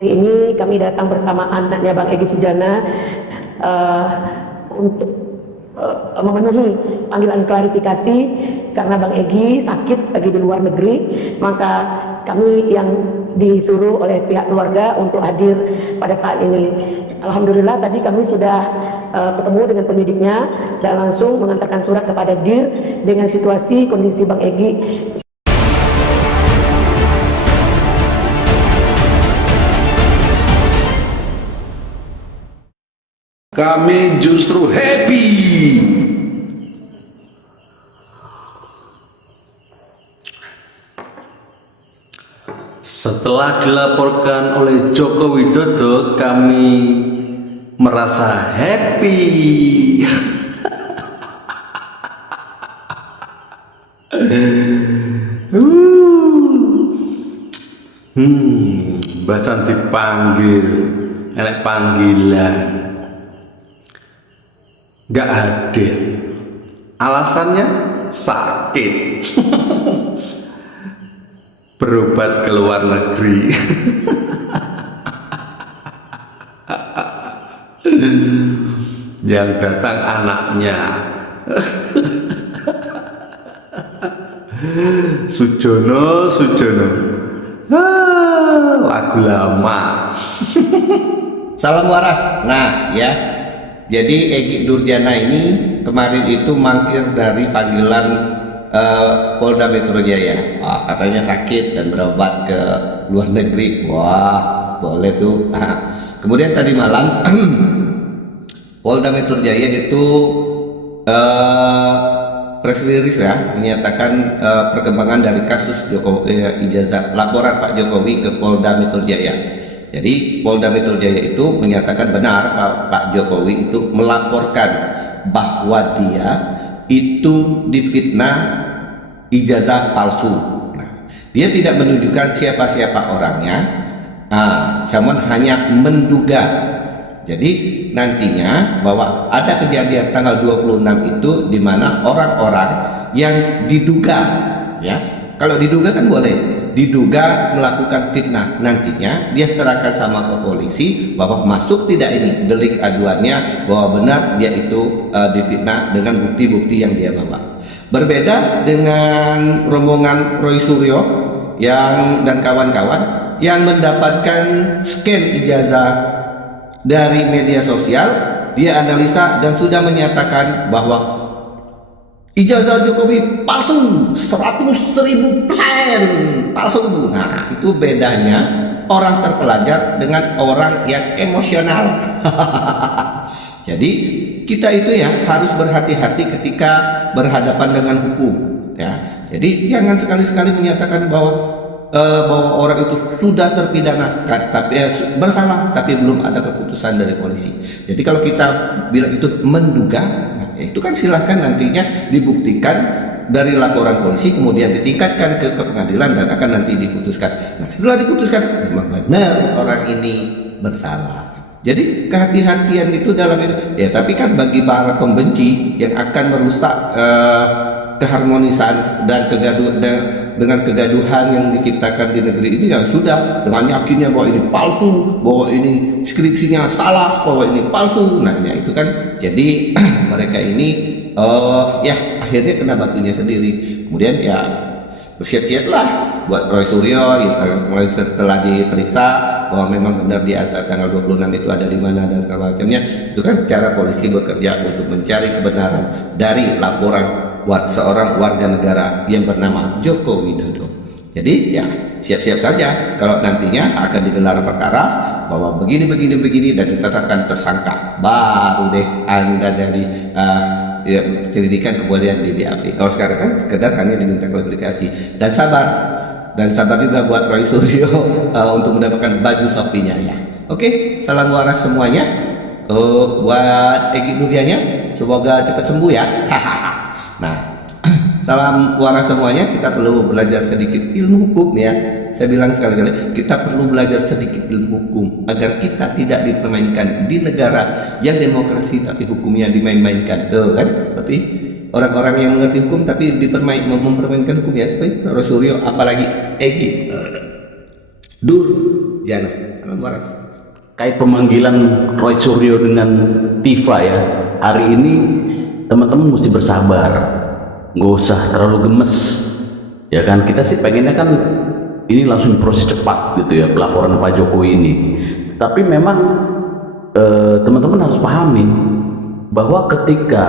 Hari ini kami datang bersama anaknya Bang Egy Sujana untuk memenuhi panggilan klarifikasi karena Bang Egy sakit lagi di luar negeri, maka kami yang disuruh oleh pihak keluarga untuk hadir pada saat ini. Alhamdulillah tadi kami sudah ketemu dengan penyidiknya dan langsung mengantarkan surat kepada DIR dengan situasi kondisi Bang Egy. Kami justru happy. Setelah dilaporkan oleh Joko Widodo, kami merasa happy. Bacan dipanggil, enek panggilan. Gak hadir, alasannya sakit. Berobat ke luar negeri. Yang datang anaknya. Sujono lagu lama. Salam waras. Nah ya, jadi Egy Nurjana ini kemarin itu mangkir dari panggilan Polda Metro Jaya. Katanya sakit dan berobat ke luar negeri. Wah, boleh tuh. Kemudian tadi malam Polda Metro Jaya itu press release ya, menyatakan perkembangan dari kasus ijazah laporan Pak Jokowi ke Polda Metro Jaya. Jadi Polda Metro Jaya itu menyatakan benar Pak Jokowi itu melaporkan bahwa dia itu difitnah ijazah palsu. Nah, dia tidak menunjukkan siapa-siapa orangnya, namun hanya menduga. Jadi nantinya bahwa ada kejadian tanggal 26 itu di mana orang-orang yang diduga, ya, kalau diduga kan boleh, diduga melakukan fitnah, nantinya dia serahkan sama ke polisi bahwa masuk tidak ini delik aduannya bahwa benar dia itu difitnah dengan bukti-bukti yang dia bawa. Berbeda dengan rombongan Roy Suryo dan kawan-kawan yang mendapatkan scan ijazah dari media sosial, dia analisa dan sudah menyatakan bahwa ijazah Jokowi palsu 100.000% palsu. Nah, itu bedanya orang terpelajar dengan orang yang emosional. Jadi kita itu ya harus berhati-hati ketika berhadapan dengan hukum, ya. Jadi jangan sekali-sekali menyatakan bahwa orang itu sudah terpidana tapi bersalah tapi belum ada keputusan dari polisi. Jadi kalau kita bilang itu menduga, itu kan silahkan nantinya dibuktikan dari laporan polisi, kemudian ditingkatkan ke pengadilan dan akan nanti diputuskan. Nah, setelah diputuskan memang benar orang ini bersalah. Jadi kehati-hatian itu dalam itu ya, tapi kan bagi para pembenci yang akan merusak keharmonisan dan dengan kegaduhan yang diciptakan di negeri ini, ya sudah dengan yakinnya bahwa ini palsu, bahwa ini skripsinya salah, bahwa ini palsu. Nah ya itu kan jadi mereka ini ya akhirnya kena batunya sendiri. Kemudian ya bersiap-siaplah buat Roy Suryo yang setelah diperiksa bahwa memang benar di tanggal 26 itu ada di mana dan segala macamnya. Itu kan cara polisi bekerja untuk mencari kebenaran dari laporan seorang warga negara yang bernama Joko Widodo. Jadi ya siap-siap saja kalau nantinya akan digelar perkara bahwa begini dan ditetapkan tersangka, baru deh Anda dari penyelidikan kemudian di BAP. Kalau sekarang kan sekedar hanya diminta klarifikasi dan sabar juga buat Roy Suryo untuk mendapatkan baju Sofinya ya. Oke, salam waras semuanya. Buat Egy Nurjana, semoga cepat sembuh ya. Nah, salam waras semuanya. Kita perlu belajar sedikit ilmu hukum ya. Saya bilang sekali-kali, kita perlu belajar sedikit ilmu hukum agar kita tidak dipermainkan di negara yang demokrasi tapi hukumnya dimain-mainkan. Tuh kan, seperti orang-orang yang mengerti hukum tapi mempermainkan hukum ya. Seperti Roy Suryo, apalagi Egy Nurjana. Waras. Kait pemanggilan Roy Suryo dengan Tifa ya, hari ini teman-teman mesti bersabar, nggak usah terlalu gemes ya kan. Kita sih pengennya kan ini langsung proses cepat gitu ya, pelaporan Pak Jokowi ini. Tapi memang teman-teman harus pahami bahwa ketika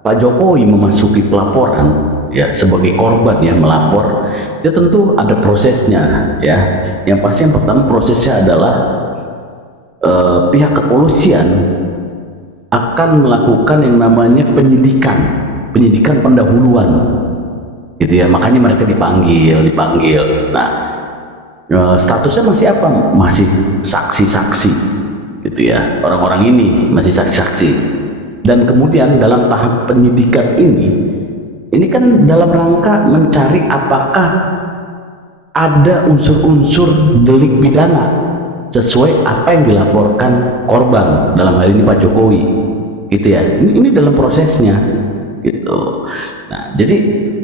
Pak Jokowi memasuki pelaporan ya sebagai korban ya melapor, dia tentu ada prosesnya ya. Yang pasti yang pertama prosesnya adalah pihak kepolisian akan melakukan yang namanya penyidikan pendahuluan gitu ya. Makanya mereka dipanggil. Nah, statusnya masih apa? Masih saksi-saksi gitu ya. Orang-orang ini masih saksi-saksi. Dan kemudian dalam tahap penyidikan ini kan dalam rangka mencari apakah ada unsur-unsur delik pidana sesuai apa yang dilaporkan korban, dalam hal ini Pak Jokowi gitu ya. Ini dalam prosesnya gitu. Nah, jadi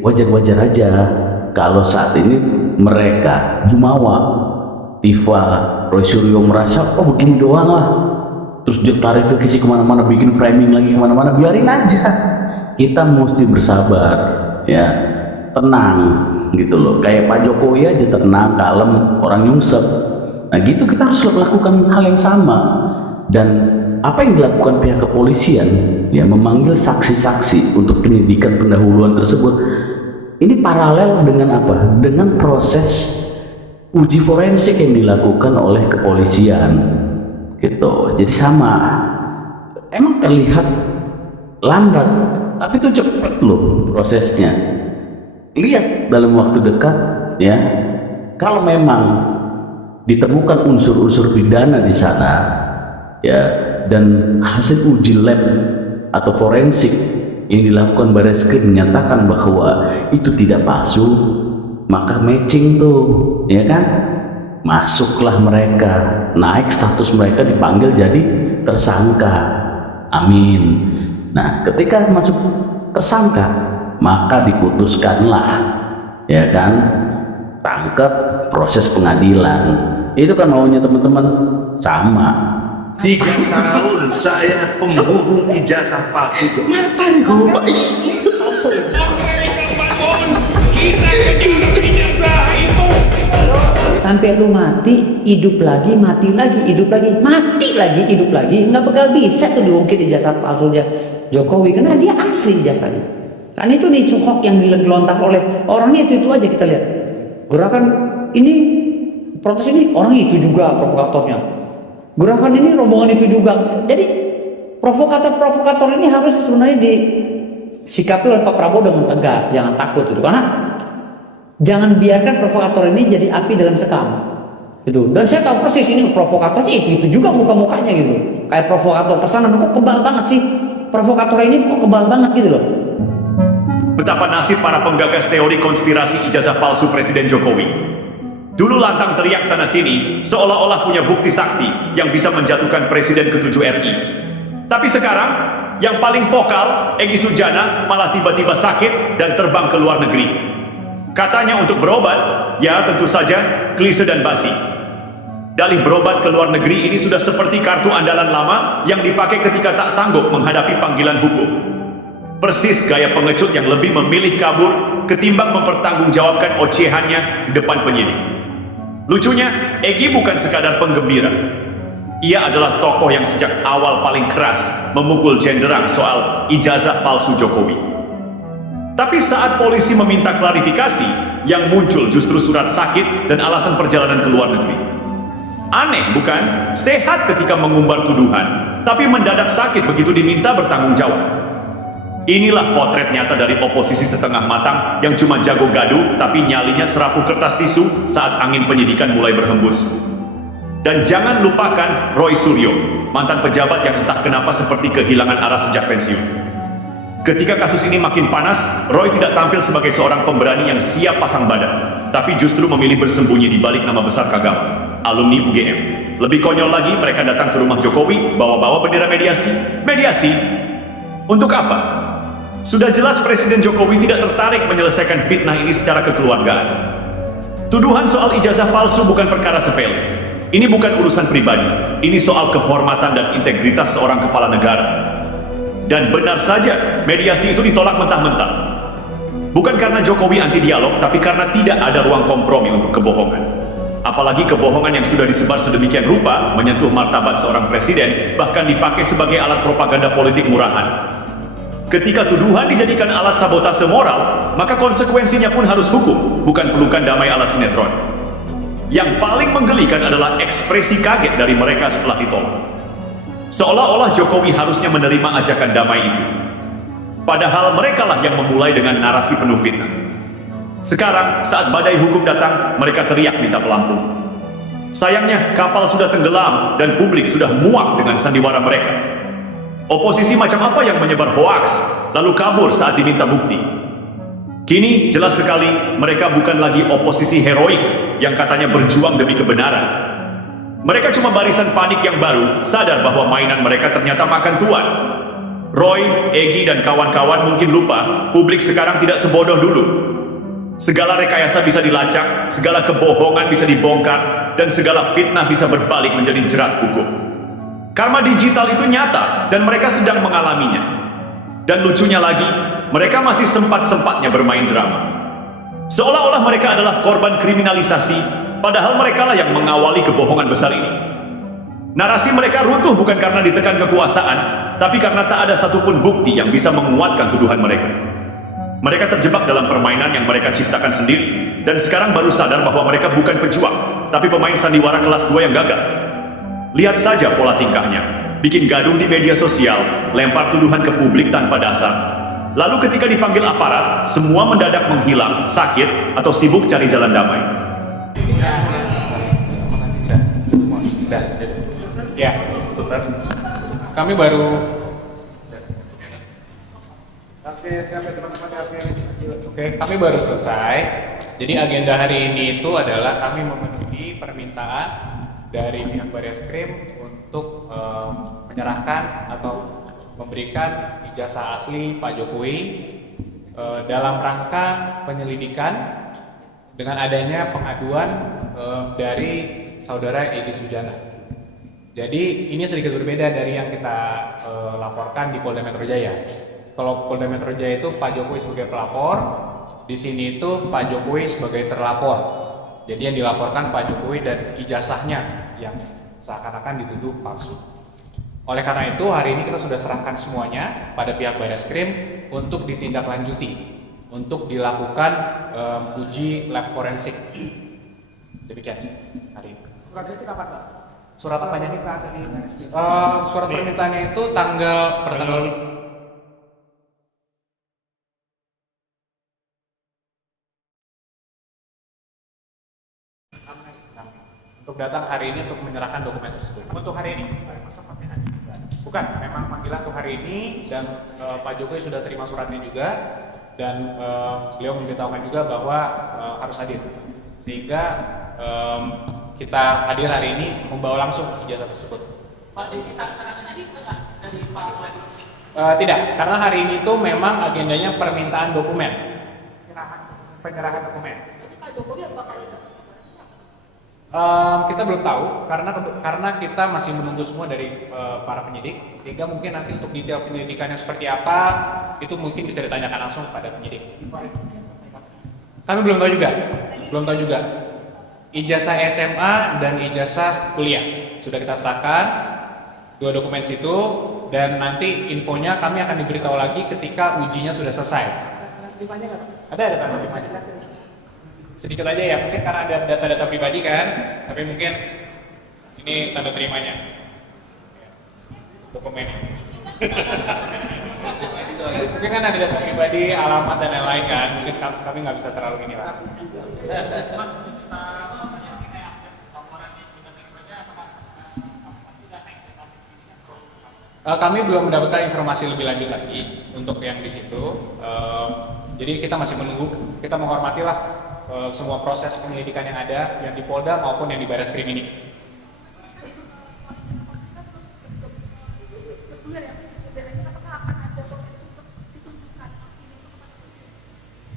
wajar-wajar aja kalau saat ini mereka Jumawa, Tifa, Roy Suryo merasa oh begini doang lah, terus dia klarifikasi kemana-mana, bikin framing lagi kemana-mana. Biarin aja, kita mesti bersabar ya, tenang gitu loh. Kayak Pak Jokowi aja tenang, kalem, orang nyungsep. Nah gitu kita harus melakukan hal yang sama. Dan apa yang dilakukan pihak kepolisian ya, memanggil saksi-saksi untuk penyidikan pendahuluan tersebut, ini paralel dengan apa? Dengan proses uji forensik yang dilakukan oleh kepolisian gitu. Jadi sama, emang terlihat lambat tapi itu cepat loh prosesnya. Lihat dalam waktu dekat ya, kalau memang ditemukan unsur-unsur pidana di sana ya, dan hasil uji lab atau forensik yang dilakukan Barreskrim menyatakan bahwa itu tidak palsu, maka matching tuh ya kan, masuklah mereka, naik status mereka, dipanggil jadi tersangka. Amin. Nah ketika masuk tersangka maka diputuskanlah ya kan, tangkap, proses pengadilan. Itu kan maunya teman-teman sama. 3 tahun saya pembohong ijazah palsu. Matanku Pak. Sampai lu mati, hidup lagi, mati lagi, hidup lagi, mati lagi, hidup lagi. Nggak bakal bisa tuh diungkit ijazah palsunya Jokowi, karena dia asli ijazahnya. Kan itu nih hoax yang dilontar oleh orangnya itu aja. Kita lihat gerakan ini, protes ini, orang itu juga provokatornya. Gerakan ini rombongan itu juga. Jadi provokator ini harus sebenarnya disikapi oleh Pak Prabowo dengan tegas, jangan takut itu, karena jangan biarkan provokator ini jadi api dalam sekam gitu. Dan saya tahu persis ini provokatornya itu juga muka-mukanya gitu, kayak provokator pesanan. Kok kebal banget sih provokator ini, kok kebal banget gitu loh. Betapa nasib para penggagas teori konspirasi ijazah palsu Presiden Jokowi. Dulu lantang teriak sana-sini, seolah-olah punya bukti sakti yang bisa menjatuhkan Presiden ke-7 RI. Tapi sekarang, yang paling vokal, Egy Sujana, malah tiba-tiba sakit dan terbang ke luar negeri. Katanya untuk berobat, ya tentu saja, klise dan basi. Dalih berobat ke luar negeri ini sudah seperti kartu andalan lama yang dipakai ketika tak sanggup menghadapi panggilan hukum. Persis gaya pengecut yang lebih memilih kabur ketimbang mempertanggungjawabkan ocehannya di depan penyidik. Lucunya, Egy bukan sekadar penggembira. Ia adalah tokoh yang sejak awal paling keras memukul jenderang soal ijazah palsu Jokowi. Tapi saat polisi meminta klarifikasi, yang muncul justru surat sakit dan alasan perjalanan ke luar negeri. Aneh bukan? Sehat ketika mengumbar tuduhan, tapi mendadak sakit begitu diminta bertanggung jawab. Inilah potret nyata dari oposisi setengah matang yang cuma jago gaduh tapi nyalinya serapu kertas tisu saat angin penyidikan mulai berhembus. Dan jangan lupakan Roy Suryo, mantan pejabat yang entah kenapa seperti kehilangan arah sejak pensiun. Ketika kasus ini makin panas, Roy tidak tampil sebagai seorang pemberani yang siap pasang badan, tapi justru memilih bersembunyi di balik nama besar Kagama, alumni UGM. Lebih konyol lagi, mereka datang ke rumah Jokowi, bawa-bawa bendera mediasi. Mediasi? Untuk apa? Sudah jelas Presiden Jokowi tidak tertarik menyelesaikan fitnah ini secara kekeluargaan. Tuduhan soal ijazah palsu bukan perkara sepele. Ini bukan urusan pribadi, ini soal kehormatan dan integritas seorang kepala negara. Dan benar saja, mediasi itu ditolak mentah-mentah. Bukan karena Jokowi anti dialog, tapi karena tidak ada ruang kompromi untuk kebohongan. Apalagi kebohongan yang sudah disebar sedemikian rupa, menyentuh martabat seorang presiden, bahkan dipakai sebagai alat propaganda politik murahan. Ketika tuduhan dijadikan alat sabotase moral, maka konsekuensinya pun harus hukum, bukan pelukan damai ala sinetron. Yang paling menggelikan adalah ekspresi kaget dari mereka setelah ditolak. Seolah-olah Jokowi harusnya menerima ajakan damai itu. Padahal merekalah yang memulai dengan narasi penuh fitnah. Sekarang, saat badai hukum datang, mereka teriak minta pelampung. Sayangnya, kapal sudah tenggelam dan publik sudah muak dengan sandiwara mereka. Oposisi macam apa yang menyebar hoaks, lalu kabur saat diminta bukti? Kini, jelas sekali, mereka bukan lagi oposisi heroik yang katanya berjuang demi kebenaran. Mereka cuma barisan panik yang baru, sadar bahwa mainan mereka ternyata makan tuan. Roy, Egy, dan kawan-kawan mungkin lupa, publik sekarang tidak sebodoh dulu. Segala rekayasa bisa dilacak, segala kebohongan bisa dibongkar, dan segala fitnah bisa berbalik menjadi jerat hukum. Karma digital itu nyata, dan mereka sedang mengalaminya. Dan lucunya lagi, mereka masih sempat-sempatnya bermain drama. Seolah-olah mereka adalah korban kriminalisasi, padahal merekalah yang mengawali kebohongan besar ini. Narasi mereka runtuh bukan karena ditekan kekuasaan, tapi karena tak ada satupun bukti yang bisa menguatkan tuduhan mereka. Mereka terjebak dalam permainan yang mereka ciptakan sendiri, dan sekarang baru sadar bahwa mereka bukan pejuang, tapi pemain sandiwara kelas 2 yang gagal. Lihat saja pola tingkahnya, bikin gaduh di media sosial, lempar tuduhan ke publik tanpa dasar. Lalu ketika dipanggil aparat, semua mendadak menghilang, sakit, atau sibuk cari jalan damai. Ya, kami baru. Oke, kami baru selesai. Jadi agenda hari ini itu adalah kami memenuhi permintaan dari pihak Barreskrim untuk menyerahkan atau memberikan ijazah asli Pak Jokowi dalam rangka penyelidikan dengan adanya pengaduan dari saudara Egy Sujana. Jadi ini sedikit berbeda dari yang kita laporkan di Polda Metro Jaya. Kalau Polda Metro Jaya itu Pak Jokowi sebagai pelapor, di sini itu Pak Jokowi sebagai terlapor. Jadi yang dilaporkan Pak Jokowi dan ijazahnya yang seakan-akan dituduh palsu. Oleh karena itu, hari ini kita sudah serahkan semuanya pada pihak Barreskrim untuk ditindaklanjuti, untuk dilakukan uji lab forensik. Demikian sih hari ini. Surat itu kapan, Pak? Surat apanya? Permintaan dari Barreskrim. Surat permintaannya itu tanggal untuk datang hari ini untuk menyerahkan dokumen tersebut. Untuk hari ini? Bukan, memang panggilan untuk hari ini dan Pak Jokowi sudah terima suratnya juga dan beliau memberitahukan juga bahwa harus hadir. Sehingga kita hadir hari ini membawa langsung ijazah tersebut. Pak, tidak, karena hari ini itu memang agendanya permintaan dokumen. Penyerahan dokumen. Jadi Pak Jokowi bakal kita belum tahu karena kita masih menunggu semua dari para penyidik, sehingga mungkin nanti untuk detail penyelidikannya seperti apa itu mungkin bisa ditanyakan langsung kepada penyidik. Kami belum tahu juga. Ijazah SMA dan ijazah kuliah sudah kita serahkan, 2 dokumen situ, dan nanti infonya kami akan diberitahu lagi ketika ujinya sudah selesai. Ada tanda terimanya. Sedikit aja ya, mungkin karena ada data-data pribadi kan, tapi mungkin ini tanda terimanya. Dokumen. Mungkin kan ada data pribadi, alamat dan lain-lain kan, mungkin kami nggak bisa terlalu ini lah. Kami belum mendapatkan informasi lebih lanjut lagi untuk yang di situ. Jadi kita masih menunggu, kita menghormatilah semua proses penyelidikan yang ada, yang di Polda maupun yang di Barreskrim ini.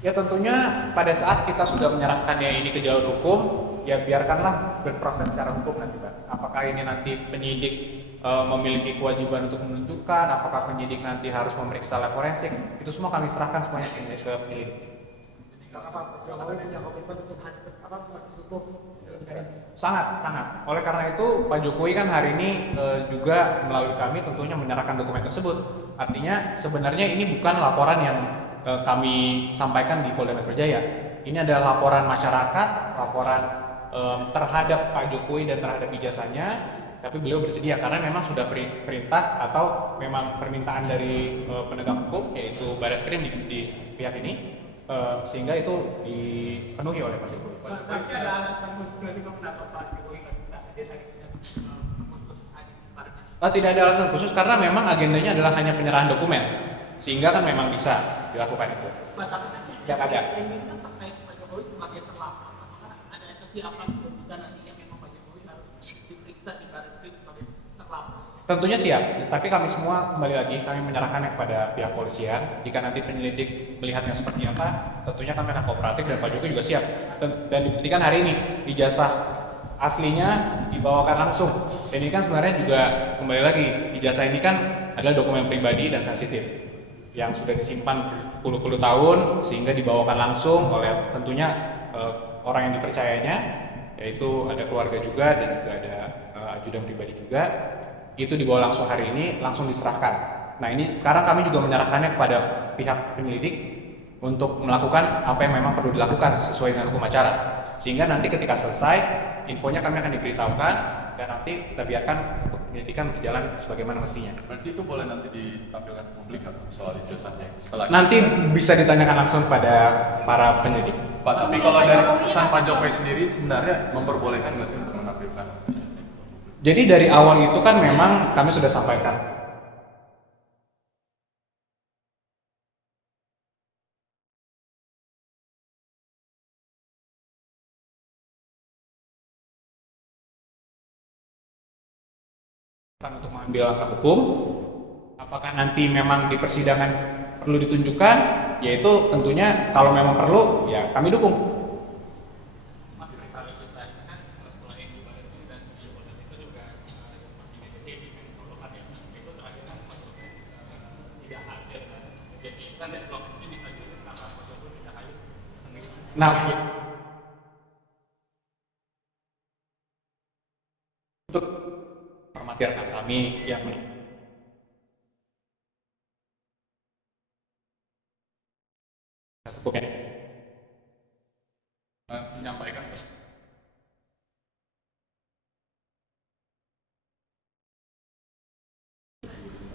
Ya tentunya pada saat kita sudah menyerahkannya ini ke jalur hukum, ya biarkanlah berproses secara hukum nanti Pak. Apakah ini nanti penyidik memiliki kewajiban untuk menunjukkan, apakah penyidik nanti harus memeriksa lab forensik, itu semua kami serahkan semuanya ke penyidik. Sangat. Oleh karena itu Pak Jokowi kan hari ini juga melalui kami tentunya menyerahkan dokumen tersebut. Artinya sebenarnya ini bukan laporan yang kami sampaikan di Polda Metro Jaya. Ini adalah laporan masyarakat, laporan terhadap Pak Jokowi dan terhadap ijazahnya. Tapi beliau bersedia karena memang sudah perintah atau memang permintaan dari penegak hukum yaitu Barreskrim di pihak ini, sehingga itu dipenuhi oleh Pak Jokowi. Tapi ada alasan khusus dari kenapa Pak Jokowi Tidak ada alasan khusus karena memang agendanya adalah hanya penyerahan dokumen, sehingga kan memang bisa dilakukan itu. Yang ada. Ini kan terkait Pak Jokowi sebagai terlapor, apakah ada kesiapan juga nantinya memang Pak Jokowi harus diperiksa di Barreskrim sebagai terlapor? Tentunya siap, tapi kami semua kembali lagi kami menyerahkannya kepada pihak polisian. Jika nanti penyelidik melihatnya seperti apa, tentunya kami akan kooperatif dan Pak Jokowi juga siap. Dan dibuktikan hari ini ijazah aslinya dibawakan langsung. Dan ini kan sebenarnya juga kembali lagi ijazah ini kan adalah dokumen pribadi dan sensitif yang sudah disimpan puluh-puluh tahun sehingga dibawakan langsung oleh tentunya orang yang dipercayanya, yaitu ada keluarga juga dan juga ada ajudan pribadi juga. Itu dibawa langsung hari ini, langsung diserahkan. Nah ini sekarang kami juga menyerahkannya kepada pihak penyelidik untuk melakukan apa yang memang perlu dilakukan sesuai dengan hukum acara. Sehingga nanti ketika selesai, infonya kami akan diberitahukan dan nanti kita biarkan untuk penyelidikan berjalan sebagaimana mestinya. Berarti itu boleh nanti ditampilkan ke publik atau soal ijazahnya? Nanti bisa ditanyakan langsung pada para penyelidik. Pak, tapi kalau dari pesan Pak Jokowi sendiri sebenarnya memperbolehkan nggak sih untuk menampilkan? Jadi dari awal itu kan memang kami sudah sampaikan. Untuk mengambil langkah hukum, apakah nanti memang di persidangan perlu ditunjukkan, yaitu tentunya kalau memang perlu, ya kami dukung. Nah, untuk permatirkan kami yang menyampaikan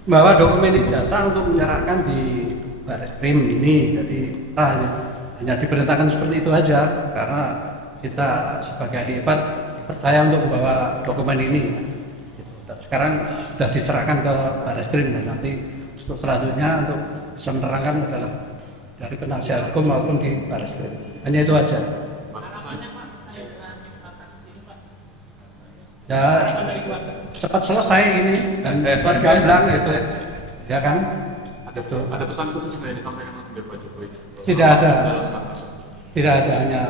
bahwa dokumen ijazah untuk menyerahkan di Barreskrim ini, jadi hanya diperintahkan seperti itu aja karena kita sebagai ahli hebat percaya untuk membawa dokumen ini. Dan sekarang sudah diserahkan ke Barreskrim dan nanti untuk selanjutnya untuk bisa menerangkan adalah dari penasihat hukum maupun di Barreskrim. Hanya itu aja. Ya cepat selesai ini dan cepat gamblang gitu, ya kan? ada pesan khusus nggak yang disampaikan oleh Pak Jokowi? Tidak ada, hanya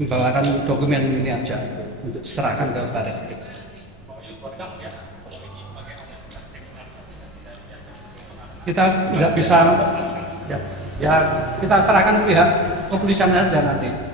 membawakan dokumen ini aja untuk diserahkan ke Barreskrim. Kita tidak bisa, ya kita serahkan pihak kepolisian saja nanti.